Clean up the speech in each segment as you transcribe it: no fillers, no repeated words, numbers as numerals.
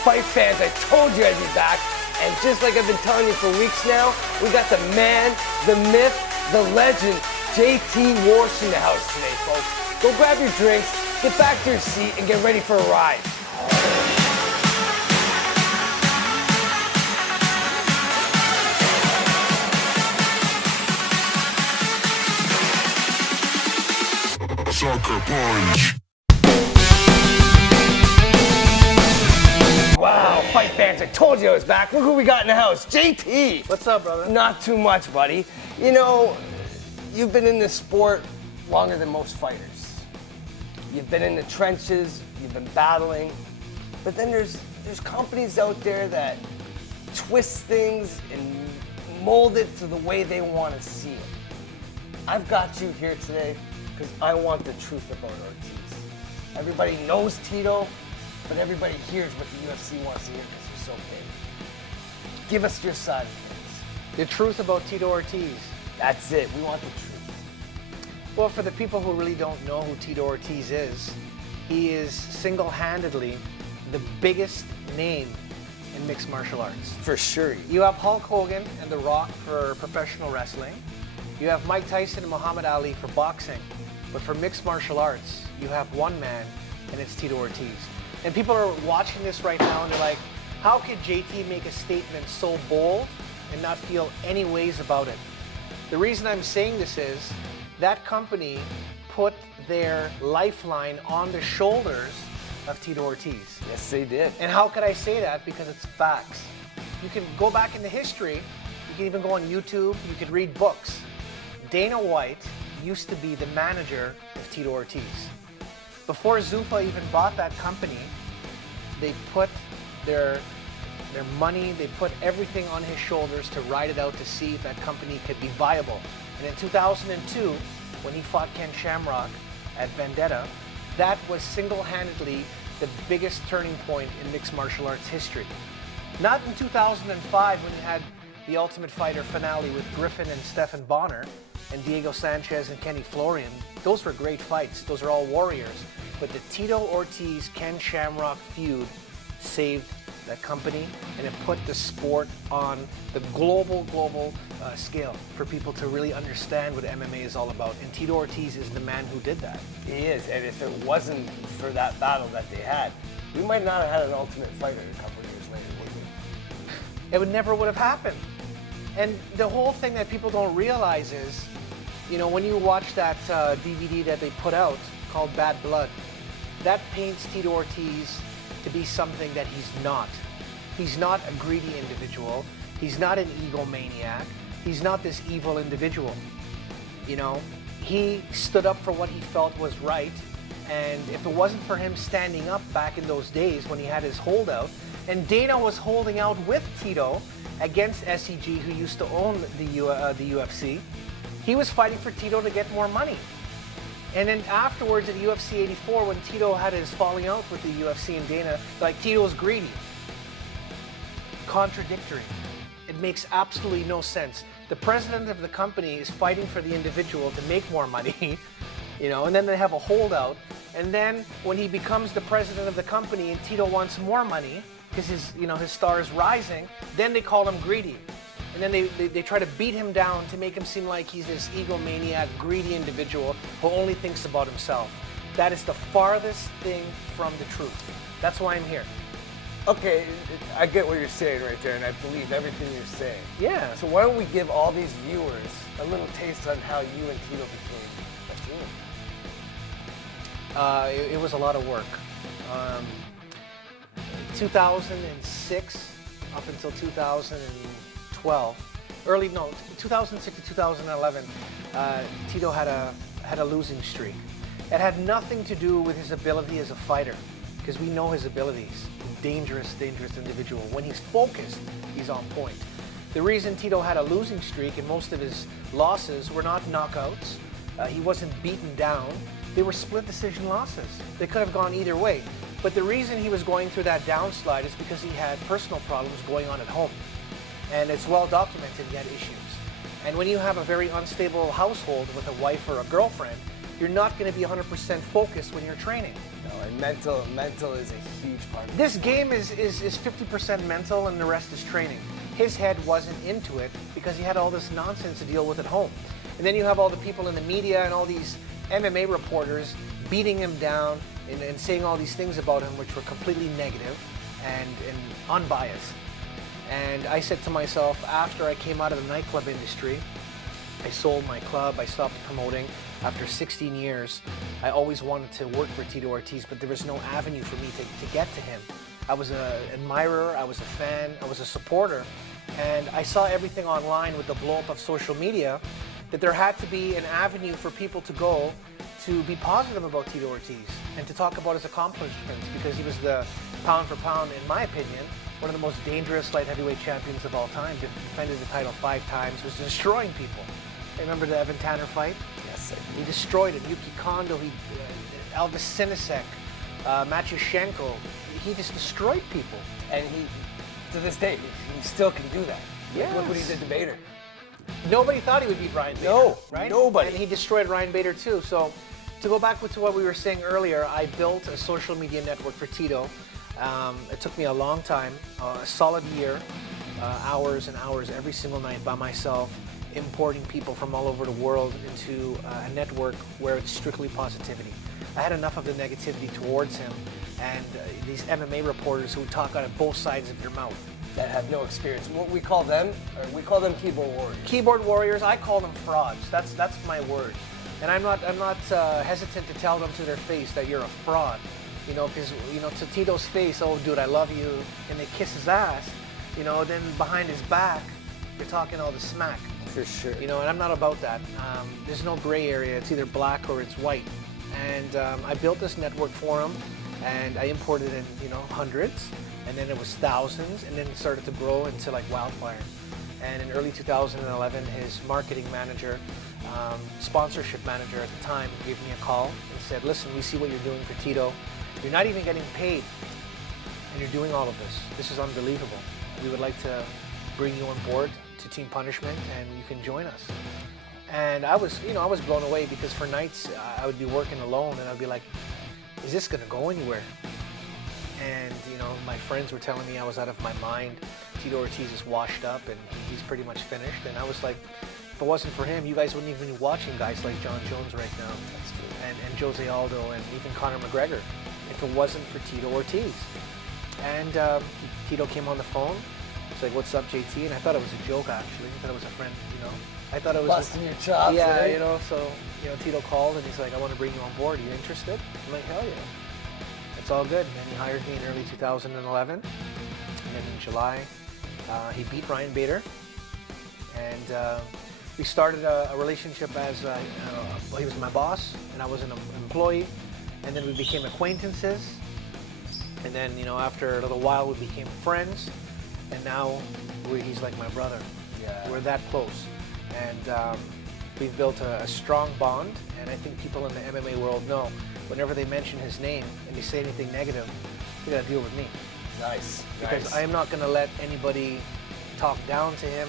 fight fans, I told you I'd be back. And just like I've been telling you for weeks now, we got the man, the myth, the legend, JT Warsh in the house today, folks. Go grab your drinks, get back to your seat, and get ready for a ride. Sucker Punch. Wow, fight fans, I told you I was back. Look who we got in the house, JT. What's up, brother? Not too much, buddy. You know, you've been in this sport longer than most fighters. You've been in the trenches, you've been battling, but then there's companies out there that twist things and mold it to the way they want to see it. I've got you here today because I want the truth about Ortiz. Everybody knows Tito, but everybody hears what the UFC wants to hear because they're so big. Give us your side of things. The truth about Tito Ortiz. That's it. We want the truth. Well, for the people who really don't know who Tito Ortiz is, he is single-handedly the biggest name in mixed martial arts. For sure. You have Hulk Hogan and The Rock for professional wrestling. You have Mike Tyson and Muhammad Ali for boxing. But for mixed martial arts, you have one man, and it's Tito Ortiz. And people are watching this right now and they're like, how could JT make a statement so bold and not feel any ways about it? The reason I'm saying this is that company put their lifeline on the shoulders of Tito Ortiz. Yes, they did. And how could I say that? Because it's facts. You can go back into history, you can even go on YouTube, you could read books. Dana White used to be the manager of Tito Ortiz. Before Zuffa even bought that company, they put their money, they put everything on his shoulders to ride it out to see if that company could be viable. And in 2002, when he fought Ken Shamrock at Vendetta, that was single-handedly the biggest turning point in mixed martial arts history. Not in 2005 when you had the Ultimate Fighter finale with Griffin and Stephan Bonner and Diego Sanchez and Kenny Florian. Those were great fights. Those are all warriors. But the Tito Ortiz-Ken Shamrock feud saved that company, and it put the sport on the global scale for people to really understand what MMA is all about. And Tito Ortiz is the man who did that. He is, and if it wasn't for that battle that they had, we might not have had an Ultimate Fighter a couple of years later, would we? It would have happened. And the whole thing that people don't realize is, you know, when you watch that DVD that they put out called Bad Blood, that paints Tito Ortiz to be something that he's not. He's not a greedy individual. He's not an egomaniac. He's not this evil individual. You know, he stood up for what he felt was right. And if it wasn't for him standing up back in those days when he had his holdout, and Dana was holding out with Tito against SEG, who used to own the UFC, he was fighting for Tito to get more money. And then afterwards at UFC 84, when Tito had his falling out with the UFC and Dana, like, Tito was greedy. Contradictory. It makes absolutely no sense. The president of the company is fighting for the individual to make more money, you know, and then they have a holdout. And then when he becomes the president of the company and Tito wants more money because his star is rising, then they call him greedy. And then they try to beat him down to make him seem like he's this egomaniac, greedy individual who only thinks about himself. That is the farthest thing from the truth. That's why I'm here. Okay, I get what you're saying right there, and I believe everything you're saying. Yeah. So why don't we give all these viewers a little taste on how you and Tito became a team? It was a lot of work. 2006 up until 2012, 2006 to 2011, Tito had a losing streak. It had nothing to do with his ability as a fighter, because we know his abilities. Dangerous individual. When he's focused, he's on point. The reason Tito had a losing streak and most of his losses were not knockouts, he wasn't beaten down, they were split decision losses. They could have gone either way. But the reason he was going through that downslide is because he had personal problems going on at home. And it's well documented he had issues. And when you have a very unstable household with a wife or a girlfriend, you're not going to be 100% focused when you're training. No, and mental is a huge part of This game is 50% mental and the rest is training. His head wasn't into it because he had all this nonsense to deal with at home. And then you have all the people in the media and all these MMA reporters beating him down and saying all these things about him which were completely negative and unbiased. And I said to myself, after I came out of the nightclub industry, I sold my club, I stopped promoting. After 16 years, I always wanted to work for Tito Ortiz, but there was no avenue for me to get to him. I was an admirer, I was a fan, I was a supporter, and I saw everything online with the blow-up of social media, that there had to be an avenue for people to go to be positive about Tito Ortiz and to talk about his accomplishments, because he was the pound for pound, in my opinion, one of the most dangerous light heavyweight champions of all time. Defended the title 5 times, was destroying people. Remember the Evan Tanner fight? Yes, He destroyed him. Yuki Kondo, Elvis Sinisek, Matyushenko. He just destroyed people. and he, to this day, he still can do that. Yes. Look what he did to Bader. Nobody thought he would beat Ryan Bader. No, right? nobody. And he destroyed Ryan Bader too. So to go back to what we were saying earlier, I built a social media network for Tito. It took me a long time, a solid year, hours and hours every single night by myself, importing people from all over the world into a network where it's strictly positivity. I had enough of the negativity towards him and these MMA reporters who talk out of both sides of their mouth. That have no experience. What we call them keyboard warriors. Keyboard warriors, I call them frauds. That's my word. And I'm not hesitant to tell them to their face that you're a fraud. You know, because, you know, to Tito's face, oh, dude, I love you, and they kiss his ass, you know, then behind his back, you're talking all the smack. For sure. You know, and I'm not about that. There's no gray area. It's either black or it's white. And I built this network for him, and I imported in, you know, hundreds, and then it was thousands, and then it started to grow into like wildfire. And in early 2011, his marketing manager, sponsorship manager at the time, gave me a call and said, listen, we see what you're doing for Tito. You're not even getting paid, and you're doing all of this. This is unbelievable. We would like to bring you on board to Team Punishment, and you can join us. And I was, you know, I was blown away because for nights I would be working alone, and I'd be like, is this gonna go anywhere? And, you know, my friends were telling me I was out of my mind. Tito Ortiz is washed up, and he's pretty much finished. And I was like, if it wasn't for him, you guys wouldn't even be watching guys like John Jones right now, and Jose Aldo, and even Conor McGregor, if it wasn't for Tito Ortiz. And Tito came on the phone. He's like, what's up, JT? And I thought it was a joke, actually. I thought it was a friend, you know. I thought it was busting your chops. yeah, right? you know, so, you know, Tito called and he's like, I want to bring you on board. Are you interested? I'm like, hell yeah. It's all good. And then he hired me in early 2011. And then in July, he beat Ryan Bader. And we started a relationship as, he was my boss and I was an employee. And then we became acquaintances. And then, you know, after a little while, we became friends. And now he's like my brother. Yeah. We're that close. And we've built a strong bond, and I think people in the MMA world know whenever they mention his name and they say anything negative, they gotta deal with me. Nice. Because nice. I am not gonna let anybody talk down to him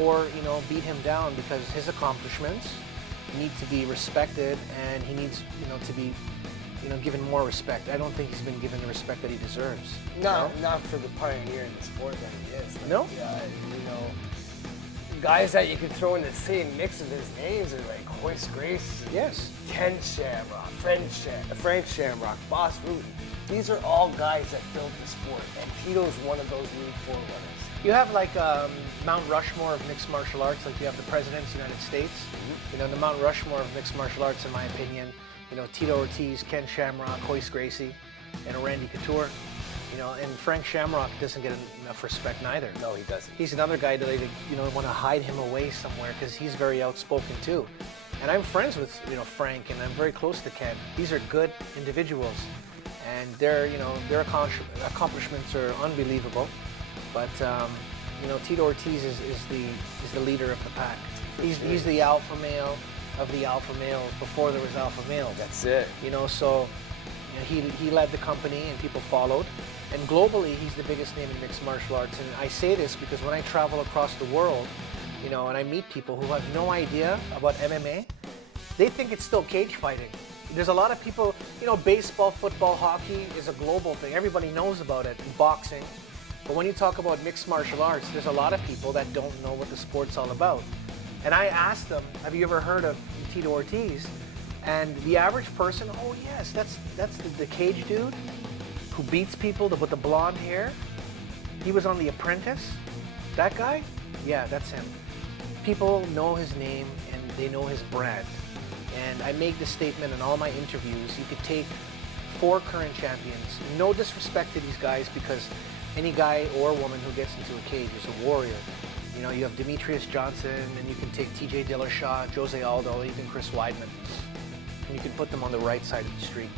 or, you know, beat him down, because his accomplishments need to be respected, and he needs, you know, to be, you know, given more respect. I don't think he's been given the respect that he deserves. No, not for the pioneer in the sport that he is. Like, No? You know, guys that you can throw in the same mix of his names are like Hoist Gracie, Yes. Ken Shamrock, Frank Shamrock, Boss Rutan. These are all guys that built the sport, and Tito's one of those lead forerunners. You have like Mount Rushmore of mixed martial arts, like you have the Presidents of the United States. Mm-hmm. You know, the Mount Rushmore of mixed martial arts, in my opinion, you know, Tito Ortiz, Ken Shamrock, Hoist Gracie, and Randy Couture. You know, and Frank Shamrock doesn't get enough respect neither. No, he doesn't. He's another guy that they, you know, want to hide him away somewhere because he's very outspoken too. And I'm friends with, you know, Frank, and I'm very close to Ken. These are good individuals, and their, you know, their accomplishments are unbelievable. But you know, Tito Ortiz is the leader of the pack. He's the alpha male of the alpha males before there was alpha males. That's it. You know, so you know, he led the company and people followed. And globally, he's the biggest name in mixed martial arts. And I say this because when I travel across the world, you know, and I meet people who have no idea about MMA, they think it's still cage fighting. There's a lot of people, you know, baseball, football, hockey is a global thing. Everybody knows about it, boxing. But when you talk about mixed martial arts, there's a lot of people that don't know what the sport's all about. And I asked them, have you ever heard of Tito Ortiz? And the average person, oh yes, that's the cage dude who beats people with the blonde hair. He was on The Apprentice. That guy? Yeah, that's him. People know his name and they know his brand. And I make the statement in all my interviews, you could take 4 current champions. No disrespect to these guys, because any guy or woman who gets into a cage is a warrior. You know, you have Demetrius Johnson, and you can take TJ Dillashaw, Jose Aldo, even Chris Weidman. And you can put them on the right side of the street.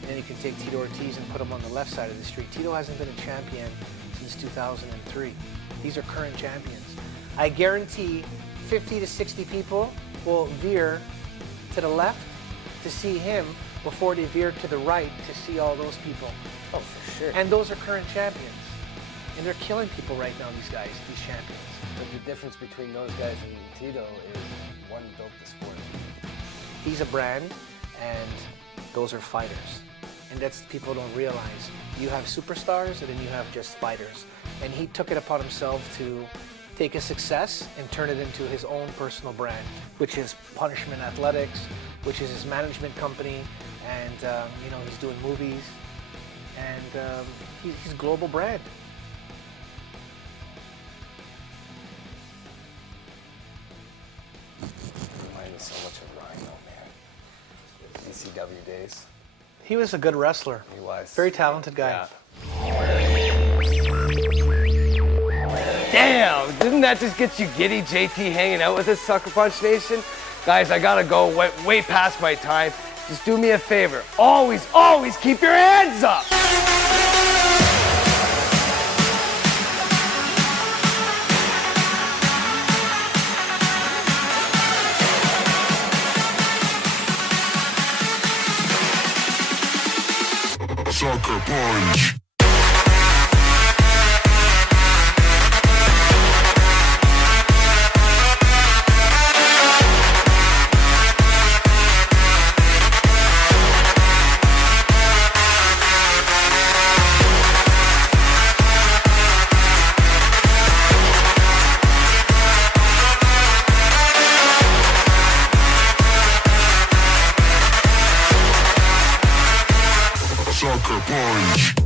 And then you can take Tito Ortiz and put him on the left side of the street. Tito hasn't been a champion since 2003. These are current champions. I guarantee 50 to 60 people will veer to the left to see him before they veer to the right to see all those people. Oh, for sure. And those are current champions. And they're killing people right now, these guys, these champions. But the difference between those guys and Tito is one built the sport. He's a brand, and those are fighters. And that's people don't realize. You have superstars, and then you have just fighters. And he took it upon himself to take his success and turn it into his own personal brand, which is Punishment Athletics, which is his management company, and you know, he's doing movies, and he's a global brand. Remind me so much of Rhino, man. ECW days. He was a good wrestler. He was. Very talented guy. Yeah. Damn, didn't that just get you giddy, JT, hanging out with us, Sucker Punch Nation? Guys, I gotta go way past my time. Just do me a favor. Always, always keep your hands up! Sucker Punch. Sucker Punch.